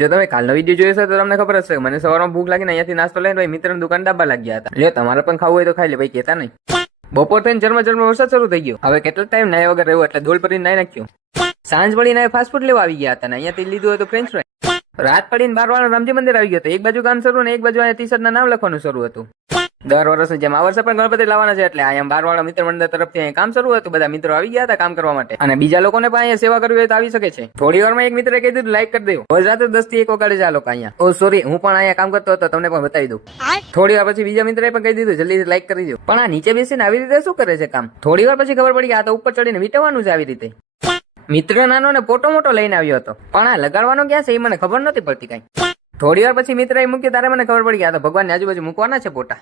જો તમે કાલનો વિડીયો જોયો છે તો તમને ખબર હશે મને સવારમાં ભૂખ લાગીને અહીંયાથી નાસ્તો લઈને ભાઈ મિત્રની દુકાન ડાબા લાગ્યા હતા. લે તમારે પણ ખાવું હોય તો ખાઈ લે ભાઈ, કેતા નહીં. બપોર થઈને ઝરમર વરસાદ શરૂ થઈ ગયો. હવે કેટલો ટાઈમ નાય વગર રહ્યો એટલે ધૂળ ભરીને નાઈ નાખ્યો. સાંજ પડીને ફાસ્ટ ફૂડ લેવા આવી ગયા હતા ને અહીંયાથી લીધું હોય તો ફ્રેન્ચ ફ્રાય. રાત પડીને 12 વાળા રામજી મંદિર આવી ગયો હતો. એક બાજુ કામ શરૂ ને એક બાજુ અહીંયા ટી-શર્ટ ના નામ લખવાનું શરૂ હતું. દર વર્ષની જેમ આ વર્ષે પણ ગણપતિ લાવવાના છે એટલે અહીંયા 12 વાળા મિત્ર મંડળ તરફથી અહીંયા કામ શરૂ હતું. બધા મિત્રો આવી ગયા હતા કામ કરવા માટે અને બીજા લોકોને પણ અહીંયા સેવા કરવી હોય તો આવી શકે છે. થોડી વારમાં એક મિત્રે કહી દીધું લાઈક કરી દેવું. રોજ રાતે 10 થી 1 વગાડે છે આ લોકો અહીંયા. ઓ સોરી, હું પણ અહીંયા કામ કરતો હતો, તમને પણ બતાવી દઉં. થોડી વાર પછી બીજા મિત્રએ પણ કહી દીધું જલ્દી લાઈક કરી દો. પણ આ નીચે બેસીને આવી રીતે શું કરે છે કામ? થોડી વાર પછી ખબર પડી કે આ તો ઉપર ચડીને વીટવાનું છે આવી રીતે. મિત્ર નાનો ને પોટો મોટો લઈને આવ્યો હતો પણ આ લગાડવાનો ક્યાં છે એ મને ખબર નથી પડતી કઈ. થોડી વાર પછી મિત્રએ મૂક્યો ત્યારે મને ખબર પડી કે આ તો ભગવાનની આજુબાજુ મૂકવાના છે પોટા.